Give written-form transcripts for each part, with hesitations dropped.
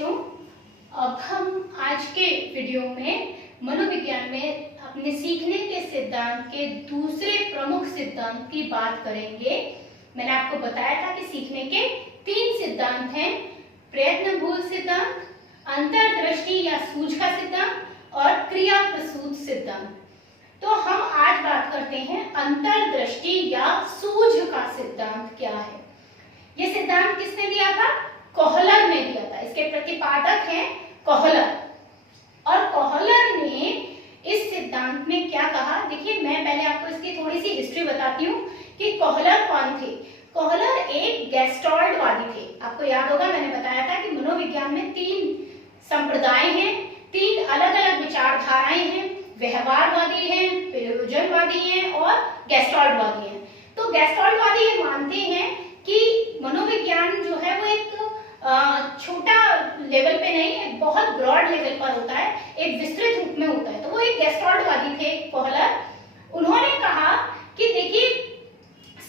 बच्चों, अब हम आज के वीडियो में मनोविज्ञान में अपने सीखने के सिद्धांत के दूसरे प्रमुख सिद्धांत की बात करेंगे। मैंने आपको बताया था कि सीखने के 3 सिद्धांत हैं, प्रयत्नभूल सिद्धांत, अंतर्दृष्टि या सूझ का सिद्धांत और क्रिया प्रसूत सिद्धांत। तो हम आज बात करते हैं अंतर्दृष्टि या सूझ का सिद्धांत क्या है। ये सिद्धांत किसने दिया था? कोहलर ने दिया था। इसके प्रतिपादक हैं कोहलर। और कोहलर ने इस सिद्धांत में क्या कहा, देखिए मैं पहले आपको इसकी थोड़ी सी हिस्ट्री बताती हूँ कि कोहलर कौन थे। कोहलर एक गेस्टॉल्टवादी थे। आपको याद होगा मैंने बताया था कि मनोविज्ञान में 3 संप्रदाय हैं, 3 अलग अलग विचारधाराएं हैं, व्यवहारवादी हैं, प्रयोजनवादी हैं और गेस्टॉल्टवादी हैं। तो गेस्टॉल्टवादी ये मानते हैं कि मनोविज्ञान जो है वो एक छोटा लेवल पे नहीं, एक बहुत ब्रॉड लेवल पर होता है, एक विस्तृत रूप में होता है। तो वो एक गेस्टॉल्टवादी थे कोहलर। उन्होंने कहा कि देखिए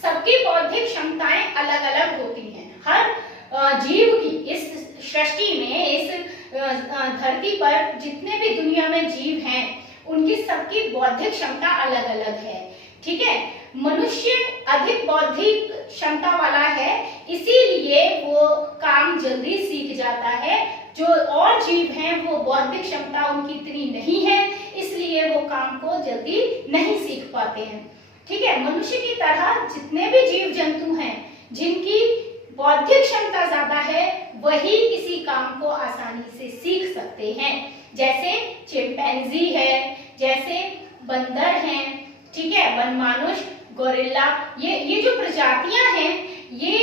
सबकी बौद्धिक क्षमताएं अलग अलग होती हैं। हर जीव की इस सृष्टि में, इस धरती पर जितने भी दुनिया में जीव हैं उनकी सबकी बौद्धिक क्षमता अलग अलग है। ठीक है, मनुष्य अधिक बौद्धिक क्षमता वाला है, इसीलिए वो काम जल्दी सीख जाता है। जो और जीव हैं वो बौद्धिक क्षमता उनकी इतनी नहीं है, इसलिए वो काम को जल्दी नहीं सीख पाते हैं। ठीक है, मनुष्य की तरह जितने भी जीव जंतु हैं जिनकी बौद्धिक क्षमता ज्यादा है वही किसी काम को आसानी से सीख सकते हैं। जैसे चिंपैंजी है, जैसे बंदर हैं, ठीक है, वनमानुष, गोरिल्ला, ये जो प्रजातियां हैं ये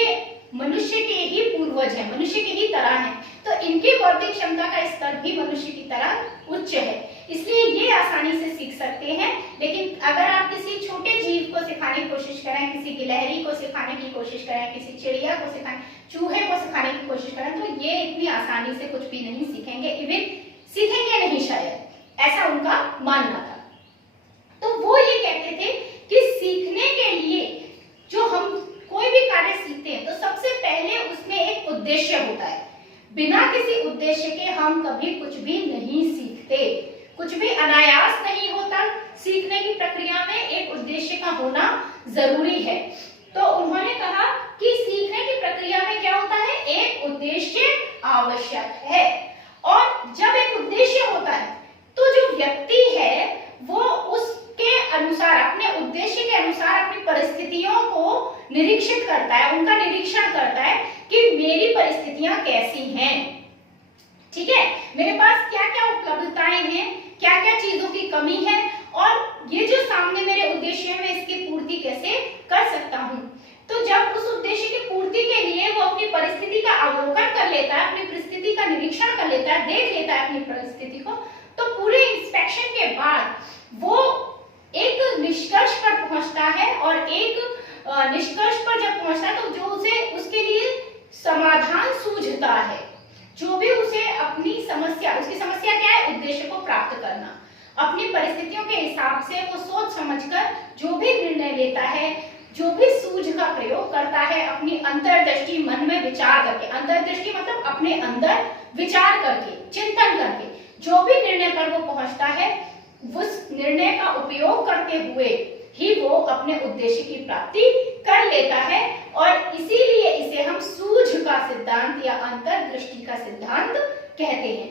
मनुष्य के ही पूर्वज हैं, मनुष्य के ही तरह हैं। तो इनकी बौद्धिक क्षमता का स्तर भी मनुष्य की तरह उच्च है, इसलिए ये आसानी से सीख सकते हैं। लेकिन अगर आप किसी छोटे जीव को सिखाने की कोशिश करें, किसी गिलहरी को सिखाने की कोशिश करें, किसी चिड़िया को सिखाने, चूहे को सिखाने की कोशिश करें, तो ये इतनी आसानी से कुछ भी नहीं सीखेंगे, इवन सीखेंगे नहीं शायद, ऐसा उनका मानना था। तो वो ये कहते थे कि सीखने के लिए जो हम कोई भी कार्य सीखते हैं तो सबसे पहले उसमें एक उद्देश्य होता है। बिना किसी उद्देश्य के हम कभी कुछ भी नहीं सीखते, कुछ भी अनायास नहीं होता। सीखने की प्रक्रिया में एक उद्देश्य का होना जरूरी है। तो उन्होंने कहा कि सीखने की प्रक्रिया में क्या होता है, एक उद्देश्य आवश्यक है। और जब एक उद्देश्य होता है तो जो व्यक्ति है वो उसके अनुसार, अपने उद्देश्य के अनुसार अपनी परिस्थितियों को निरीक्षित करता है, उनका निरीक्षण करता है कि मेरी परिस्थितियां कैसी हैं। ठीक है, मेरे पास क्या क्या उपलब्धताएं हैं, क्या क्या चीजों की कमी है और ये जो सामने मेरे उद्देश्य है मैं इसकी पूर्ति कैसे कर सकता हूं। तो जब उस उद्देश्य की पूर्ति के लिए वो अपनी परिस्थिति का अवलोकन कर लेता है, अपनी परिस्थिति का निरीक्षण कर लेता है, देख लेता है अपनी परिस्थिति को, तो पूरे इंस्पेक्शन के बाद वो एक निष्कर्ष पर पहुंचता है। और एक निष्कर्ष पर जब पहुंचता है तो जो उसे उसके लिए समाधान सूझता है, जो भी उसे अपनी समस्या, उसकी समस्या क्या है, उद्देश्य को प्राप्त करना, अपनी परिस्थितियों के हिसाब से वो सोच समझकर जो भी निर्णय लेता है, जो भी सूझ का प्रयोग करता है, अपनी अंतर्दृष्टि, मन में विचार करके, अंतर्दृष्टि मतलब अपने अंदर विचार करके, चिंतन करके जो भी निर्णय पर वो पहुंचता है, उस निर्णय का उपयोग करते हुए ही वो अपने उद्देश्य की प्राप्ति कर लेता है। और इसीलिए इसे हम सूझ का सिद्धांत या अंतर्दृष्टि का सिद्धांत कहते हैं।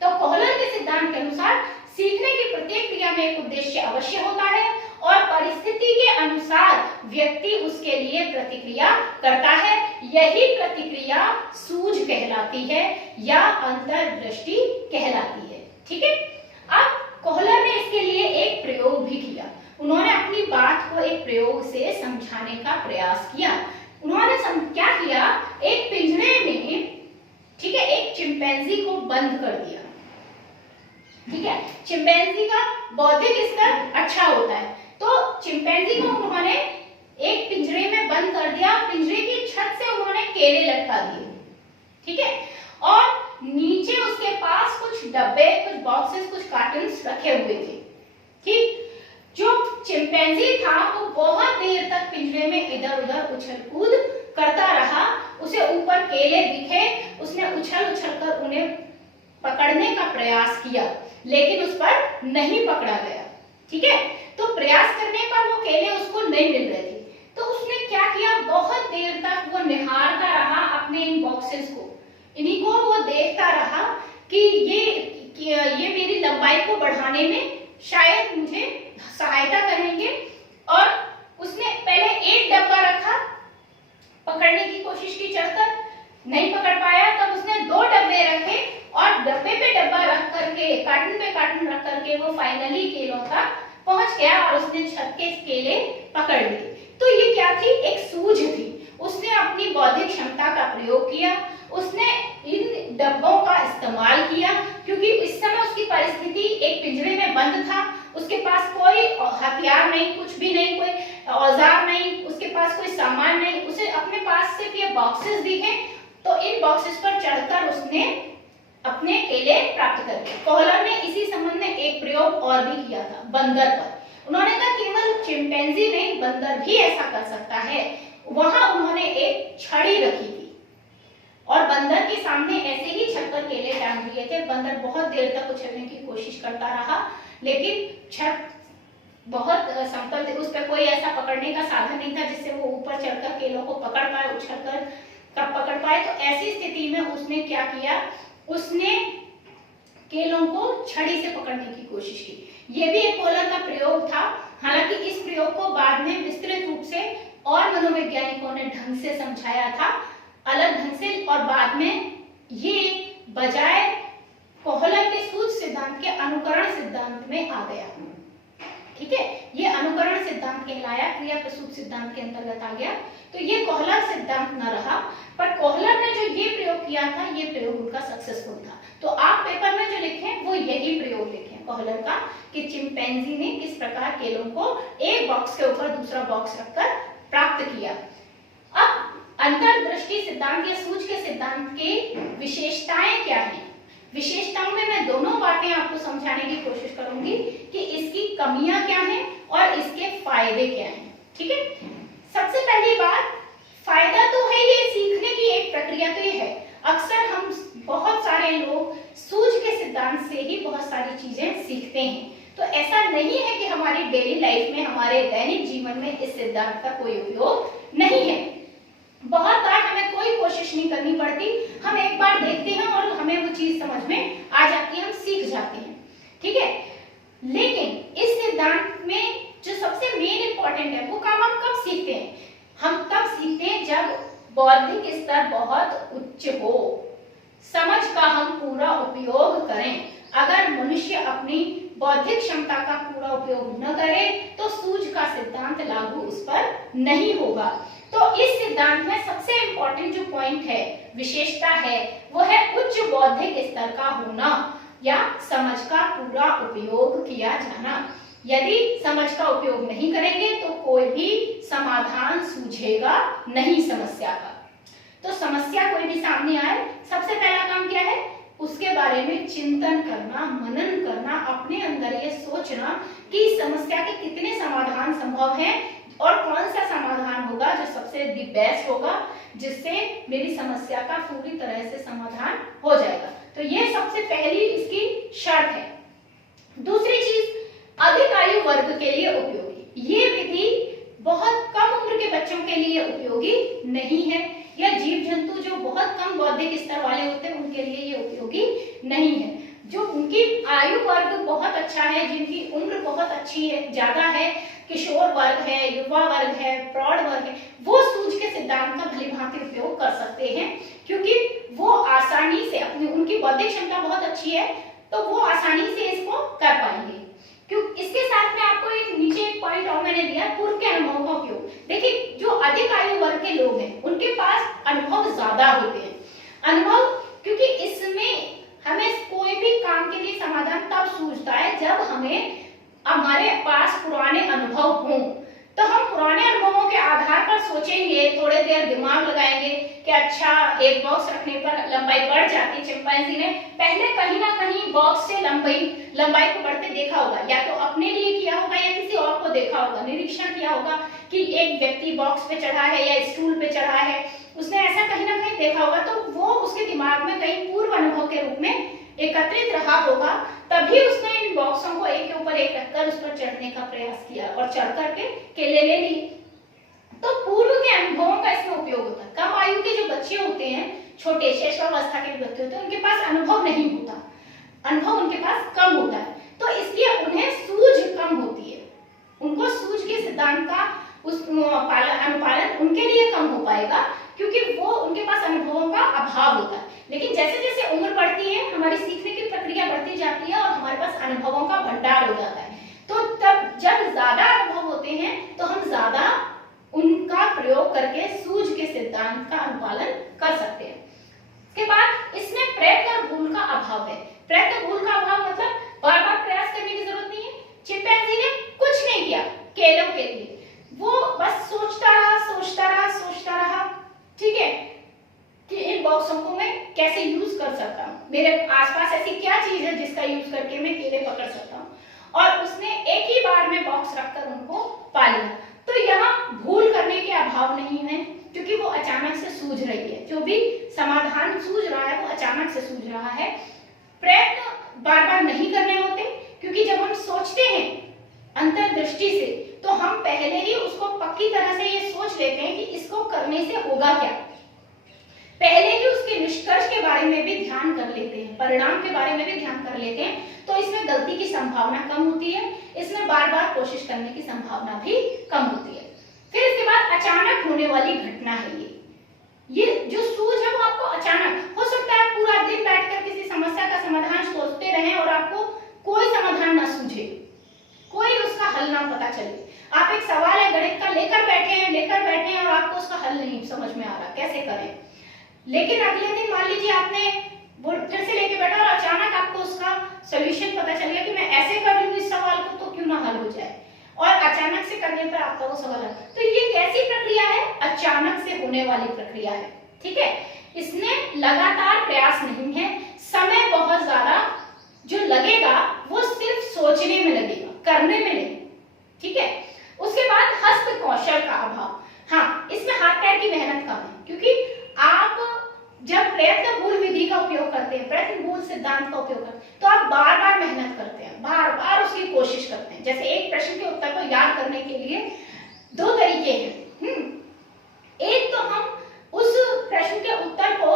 तो कोहलर के सिद्धांत के अनुसार सीखने की प्रत्येक क्रिया में एक उद्देश्य अवश्य होता है और परिस्थिति के अनुसार व्यक्ति उसके लिए प्रतिक्रिया करता है। यही प्रतिक्रिया सूझ कहलाती है या अंतर्दृष्टि कहलाती है। ठीक है, अब कोहलर ने इसके लिए एक प्रयोग भी किया। उन्होंने अपनी बात को एक प्रयोग से समझाने का प्रयास किया। उन्होंने क्या किया, एक पिंजरे में, ठीक है, एक चिंपैंजी को बंद कर दिया। ठीक है, चिंपैंजी का बौद्धिक स्तर अच्छा होता है, तो चिंपैंजी को उन्होंने एक पिंजरे में बंद कर दिया। पिंजरे की छत से उन्होंने केले लटका दिए। ठीक है, और नीचे उसके पास कुछ डब्बे, कुछ बॉक्सेस, कुछ कार्टन्स रखे हुए थे। ठीक, जो चिंपैंजी था वो बहुत देर तक पिंजरे में इधर उधर उछल कूद करता रहा, उसे ऊपर केले दिखे उसने उछल उछल कर उन्हें पकड़ने का प्रयास किया, लेकिन उस पर नहीं पकड़ा गया। ठीक है, तो प्रयास करने पर वो केले उसको नहीं मिल रहे थे, तो उसने क्या किया, बहुत देर तक वो निहारता रहा अपने इन बॉक्सेस को, इन्हीं को वो देखता रहा कि ये मेरी लंबाई को बढ़ाने में शायद मुझे सहायता करेंगे। और उसने पहले एक डब्बा रखा, पकड़ने की कोशिश की चढ़कर, नहीं पकड़ पाया, तब उसने 2 डब्बे रखे और डब्बे पे डब्बा रख करके, कार्टन पे कार्टन रख करके वो फाइनली केलों तक पहुंच गया और उसने छत के केले पकड़ लिए। तो ये क्या थी, एक सूझ थी। उसने अपनी बौद्धिक क्षमता का प्रयोग किया, उसने इन डब्बों का इस्तेमाल किया, क्योंकि इस समय उसकी परिस्थिति एक पिंजरे में बंद था, उसके पास कोई हथियार नहीं, कुछ भी नहीं, कोई औजार नहीं, उसके पास कोई सामान नहीं, उसे अपने पास सिर्फ ये बॉक्सेस दिखे, तो इन बॉक्सेस पर चढ़कर उसने अपने केले प्राप्त कर लिए। कोहलर ने इसी संबंध में एक प्रयोग और भी किया था बंदर पर। उन्होंने कहा केवल चिंपैंजी नहीं, बंदर भी ऐसा कर सकता है। वहां उन्होंने एक छड़ी रखी थी और बंदर के सामने ऐसे ही छत पर केले टांग दिए थे। बंदर बहुत देर तक उछलने की कोशिश करता रहा, लेकिन छत बहुत समतल थी, उस पर कोई ऐसा पकड़ने का साधन नहीं था जिससे वो ऊपर चढ़कर केलों को पकड़ पाए, उछलकर कब पकड़ पाए। तो ऐसी स्थिति में उसने क्या किया, उसने केलों को छड़ी से पकड़ने की कोशिश की। यह भी एक कोहलर का प्रयोग था। हालांकि इस प्रयोग को बाद में विस्तृत रूप से और मनोवैज्ञानिकों ने ढंग से समझाया था, अलग ढंग से, और बाद में ये बजाय कोहलर के सूझ सिद्धांत के अनुकरण सिद्धांत में आ गया। ठीक है, ये अनुकरण सिद्धांत कहलाया, क्रिया प्रसूत सिद्धांत के अंतर्गत आ गया। तो ये कोहलर सिद्धांत न रहा, पर कोहलर ने जो ये प्रयोग किया था, ये प्रयोग उनका सक्सेसफुल था। तो आप पेपर में जो लिखें वो यही प्रयोग लिखें कोहलर का, कि चिंपैंजी ने किस प्रकार केलों को एक बॉक्स के ऊपर दूसरा बॉक्स रखकर प्राप्त किया। अब अंतर्दृष्टि सिद्धांत या सूझ के सिद्धांत की विशेषताएं क्या है, विशेषताओं में मैं दोनों बातें आपको समझाने की कोशिश करूंगी कि इसकी कमियां क्या हैं और इसके फायदे क्या हैं। ठीक है, सबसे पहली बात, फायदा तो है ये सीखने की एक प्रक्रिया तो ये है। अक्सर हम बहुत सारे लोग सूझ के सिद्धांत से ही बहुत सारी चीजें सीखते हैं, तो ऐसा नहीं है कि हमारी डेली लाइफ में, हमारे दैनिक जीवन में इस सिद्धांत का कोई उपयोग नहीं है। बहुत बार हमें कोई कोशिश नहीं करनी पड़ती, हम एक बार देखते हैं और हमें वो चीज समझ में आ जाती है, हम सीख जाते हैं। ठीक है, लेकिन इस सिद्धांत में जो सबसे मेन इंपॉर्टेंट है वो काम हम कब सीखते हैं, हम तब सीखते हैं जब बौद्धिक स्तर बहुत उच्च हो, समझ का हम पूरा उपयोग करें। अगर मनुष्य अपनी बौद्धिक क्षमता का पूरा उपयोग न करे तो सूझ का सिद्धांत लागू उस पर नहीं होगा। तो इस सिद्धांत में सबसे इंपॉर्टेंट जो पॉइंट है, विशेषता है, वो है उच्च बौद्धिक स्तर का होना या समझ का पूरा उपयोग किया जाना। यदि समझ का उपयोग नहीं करेंगे तो कोई भी समाधान सूझेगा नहीं समस्या का। तो समस्या कोई भी सामने आए, सबसे पहला काम क्या है, उसके बारे में चिंतन करना, मनन करना, अपने अंदर ये सोचना कि समस्या के कितने समाधान संभव हैं और कौन सा समाधान होगा जो सबसे दी बेस्ट होगा, जिससे मेरी समस्या का पूरी तरह से समाधान हो जाएगा। तो ये सबसे पहली इसकी शर्त है। दूसरी चीज, अधिक आयु वर्ग के लिए उपयोगी। ये विधि बहुत कम उम्र के बच्चों के लिए उपयोगी नहीं है, या जीव जंतु जो बहुत कम बौद्धिक स्तर वाले होते हैं उनके लिए ये उपयोगी नहीं है। जो उनकी आयु वर्ग बहुत अच्छा है, जिनकी उम्र बहुत अच्छी है, ज्यादा है, किशोर वर्ग है, युवा वर्ग है, प्रौढ़ वर्ग है, वो सूझ के सिद्धांत का भली भांति उपयोग कर सकते हैं, क्योंकि वो आसानी से अपनी, उनकी बौद्धिक क्षमता बहुत अच्छी है, तो वो आसानी से इसको कर पाएंगे। क्यों, इसके साथ में आपको एक नीचे एक पॉइंट और मैंने दिया, पूर्व के अनुभव का उपयोग। देखिए, जो अधिक आयु वर्ग के लोग हैं उनके पास अनुभव ज्यादा होते हैं। अनुभव, क्योंकि इसमें हमें कोई भी काम के लिए समाधान तब सूझता है जब हमारे पास पुराने अनुभव हों। तो हम पुराने अनुभवों के आधार पर सोचेंगे, थोड़े देर दिमाग लगाएंगे कि अच्छा, एक बॉक्स रखने पर लंबाई बढ़ जाती। चिंपैंजी ने पहले कहीं ना कहीं बॉक्स से लंबाई को बढ़ते देखा होगा, या तो अपने लिए किया होगा या किसी और को देखा होगा, निरीक्षण किया होगा कि एक व्यक्ति बॉक्स पे चढ़ा है या स्टूल पे चढ़ा है, उसने ऐसा कहीं ना कहीं देखा होगा। तो कहीं पूर्व अनुभव के रूप में एकत्रित रहा होगा, तभी उसने इन बॉक्सों को एक के ऊपर एक रखकर उस पर चढ़ने का प्रयास किया और चढ़ करके केले ले लिए। तो पूर्व के अनुभवों का इसमें उपयोग होता है। कम आयु के जो बच्चे होते हैं, छोटे शैशवावस्था के बच्चे होते हैं, उनके पास अनुभव नहीं होता, अनुभव उनके पास कम होता है, तो इसलिए उन्हें सूझ कम होती है। उनको सूझ के सिद्धांत का अनुपालन उनके लिए कम हो पाएगा, क्योंकि वो उनके पास अनुभवों का अभाव होता है। लेकिन जैसे जैसे उम्र बढ़ती है, हमारी सीखने की प्रक्रिया बढ़ती जाती है और हमारे पास अनुभवों का भंडार हो जाता है। तो तब जब ज्यादा अनुभव होते हैं तो हम ज्यादा उनका प्रयोग करके सूझ के सिद्धांत का अनुपालन कर सकते हैं। इसके बाद इसमें प्रयत्न और भूल का अभाव है। प्रयत्न भूल का अभाव मतलब बार बार प्रयास करने की जरूरत नहीं है। चिंपैंजी ने कुछ नहीं किया केलों के लिए, वो बस सोचता रहा, ठीक है, कि इन बॉक्सों को मैं कैसे यूज कर सकता हूँ, मेरे आसपास ऐसी क्या चीज है जिसका यूज करके मैं केले पकड़ सकता हूँ, और उसने एक ही बार में बॉक्स रखकर उनको पा लिया। तो यहाँ भूल करने के अभाव नहीं है, क्योंकि वो अचानक से सूझ रही है, जो भी समाधान सूझ रहा है वो अचानक से सूझ रहा है। प्रयत्न बार बार नहीं करने होते, क्योंकि जब हम सोचते हैं अंतर्दृष्टि से तो हम पहले ही उसको पक्की तरह से ये सोच लेते हैं कि इसको करने से होगा क्या, पहले ही उसके निष्कर्ष के बारे में भी ध्यान कर लेते हैं, परिणाम के बारे में भी ध्यान कर लेते हैं, तो इसमें गलती की संभावना कम होती है, इसमें बार बार कोशिश करने की संभावना भी कम होती है। फिर इसके बाद अचानक होने वाली घटना है ये जो सूझ है वो आपको अचानक हो सकता है। आप पूरा दिन बैठकर किसी समस्या का समाधान सोचते रहें और आपको कोई समाधान ना सूझे, कोई उसका हल ना पता चले। आप एक सवाल है गणित का लेकर बैठे हैं और आपको उसका हल नहीं समझ में आ रहा, कैसे करें। लेकिन अगले दिन मान लीजिए आपने वो फिर से लेके बैठा और अचानक आपको उसका सॉल्यूशन पता चल गया कि मैं ऐसे कर लूं इस सवाल को तो क्यों ना हल हो जाए, और अचानक से करने पर आपका वो सवाल है। तो ये कैसी प्रक्रिया है? अचानक से होने वाली प्रक्रिया है, ठीक है। इसमें लगातार प्रयास नहीं है, समय बहुत ज्यादा जो लगेगा वो सिर्फ सोचने में लगेगा, करने में नहीं, ठीक है। उसके बाद हस्त कौशल का अभाव। हाँ, इसमें हाथ पैर की मेहनत कम है, क्योंकि आप जब प्रयत्न भूल विधि का उपयोग करते हैं, प्रयत्न भूल सिद्धांत का उपयोग करते हैं, तो आप बार बार मेहनत करते हैं, बार बार उसकी कोशिश करते हैं। जैसे एक प्रश्न के उत्तर को याद करने के लिए दो तरीके हैं। एक तो हम उस प्रश्न के उत्तर को,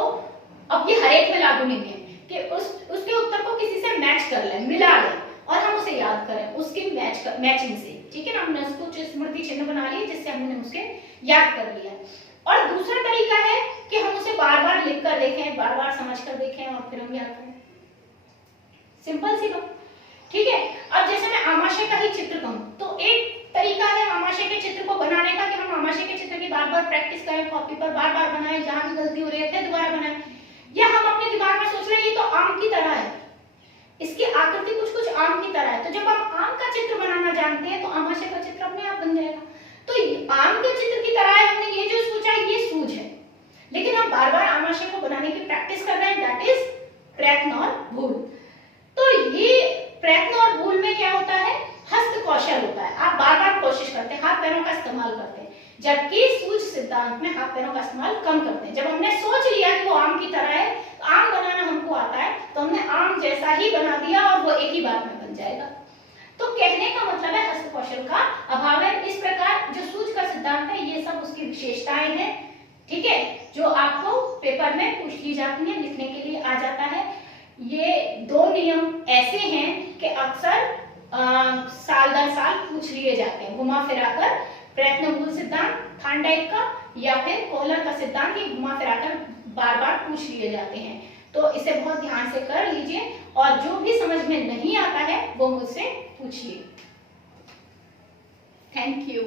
अब ये हर एक में लागू नहीं है कि उसके उत्तर को किसी से मैच कर लें, मिला लें और हम उसे याद करें उसकी मैचिंग से, ठीक है ना। हमने उसको स्मृति चिन्ह बना लिया जिससे हमने उसके याद कर लिया। और दूसरा तरीका है कि हम उसे बार बार लिख कर देखें, बार बार समझ कर देखें और फिर हम याद करें। सिंपल सी बात, ठीक है। अब जैसे मैं आमाशय का ही चित्र कहूं तो एक तरीका है आमाशय के चित्र को बनाने का कि हम आमाशय के चित्र की बार बार प्रैक्टिस करें, कॉपी पर बार बार बनाएं, जहां भी गलती हो रही है दोबारा बनाएं। या हम अपने दिमाग में सोच रहे हैं ये तो आम की तरह है, इसकी आकृति कुछ कुछ आम की तरह है, तो जब हम आम का चित्र बनाना जानते हैं तो आमाशय का चित्र अपने आप बन जाएगा। तो आम के चित्र की तरह है, हमने ये जो सोचा ये सूझ है, लेकिन हम बार बार आमाशय को बनाने की प्रैक्टिस कर रहे हैं, दैट इज प्रयत्न और भूल। तो ये प्रयत्न और भूल में क्या होता है? हस्त कौशल होता है, आप बार बार कोशिश करते हैं, हाथ पैरों का इस्तेमाल करते हैं, जबकि सूझ सिद्धांत में हाथ पैरों का इस्तेमाल कम करते हैं। जब हमने सोच लिया कि वो आम की तरह है, तो आम बनाना हमको आता है, तो हमने आम जैसा ही बना दिया और वो एक ही बार में बन जाएगा। तो कहने का मतलब है हस्त कौशल का अभाव है। इस प्रकार जो सूझ का सिद्धांत है ये सब उसकी विशेषताएं हैं, ठीक है, जो आपको पेपर में पूछ ली जाती है, लिखने के लिए आ जाता है। ये दो नियम ऐसे हैं कि अक्सर साल दर साल पूछ लिए जाते हैं, घुमा फिराकर। प्रयत्न भूल सिद्धांत थार्नडाइक का या फिर कोहलर का सिद्धांत, ये घुमा फिराकर बार बार पूछ लिए जाते हैं, तो इसे बहुत ध्यान से कर लीजिए और जो भी समझ में नहीं आता है वो मुझसे पूछिए। Thank you.